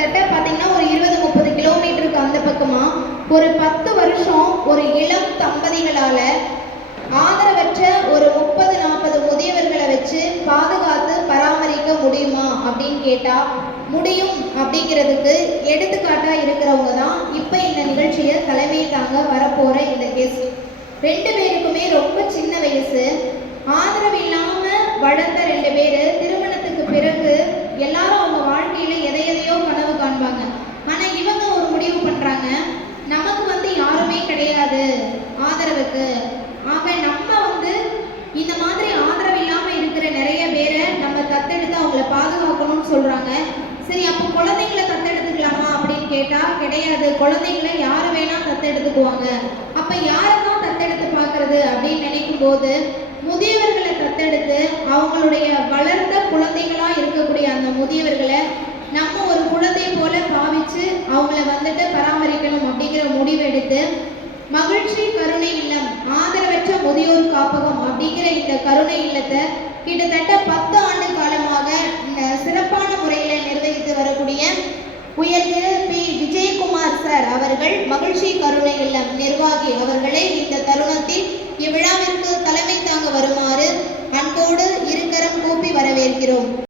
கிட்டத்தட்ட பார்த்தீங்கன்னா ஒரு 20-30 கிலோமீட்டருக்கு அந்த பக்கமா ஒரு 10 வருஷம் ஒரு இளம் தம்பதிகளால ஆதரவற்ற ஒரு 30-40 முதியவர்களை வச்சு பாதுகாத்து பராமரிக்க முடியுமா அப்படின்னு கேட்டா முடியும் அப்படிங்கிறதுக்கு எடுத்துக்காட்டா இருக்கிறவங்க தான் இப்ப இந்த நிகழ்ச்சியை தலைமை தாங்க வரப்போற இந்த கெஸ்ட். 2 பேருக்குமே ரொம்ப சின்ன வயசு, ஆதரவு இல்லாம வளர்ந்த 2 பேரு திருமணத்துக்கு பிறகு எல்லாரும் அவங்க வாழ்க்கையில எதையோ கனவு காண்பாங்க. ஆனா இவங்க ஒரு முடிவு பண்றாங்க, நமக்கு யாருமே கிடையாது ஆதரவுக்கு, ஆக நம்ம இந்த மாதிரி ஆதரவு இல்லாம இருக்கிற நிறைய பேரை நம்ம தத்தெடுத்து அவங்கள பாதுகாக்கணும்னு சொல்றாங்க. சரி, அப்போ குழந்தைங்களை தத்தெடுத்துக்கலாமா அப்படின்னு கேட்டா கிடையாது, குழந்தைங்களை யாரு வேணா தத்தெடுத்துக்குவாங்க. அப்ப யாரைதான் தத்தெடுத்து பார்க்கறது அப்படின்னு நினைக்கும் போது முதியவர்களை தத்தெடுத்து அவங்களுடைய வளர்ந்த குழந்தைகளா இருக்கக்கூடிய அந்த முதியவர்களை நம்ம ஒரு குழந்தை போல பாவிச்சு அவங்கள பராமரிக்கணும் அப்படிங்கிற முடிவு எடுத்து மகிழ்ச்சி கருணை இல்லம் ஆதரவற்ற முதியோர் காப்பகம் அப்படிங்கிற இந்த கருணை இல்லத்தை கிட்டத்தட்ட 10 ஆண்டு காலமாக இந்த சிறப்பான முறையில நிர்வகித்து வரக்கூடிய உயர்திரு பி. விஜயகுமார் சார் அவர்கள், மகிழ்ச்சி கருணை இல்லம் நிர்வாகி அவர்களை இந்த தருணத்தில் இவ்விழாவிற்கு தலைமை தாங்க வருமாறு அன்போடு இருக்கரம் கூப்பி வரவேற்கிறோம்.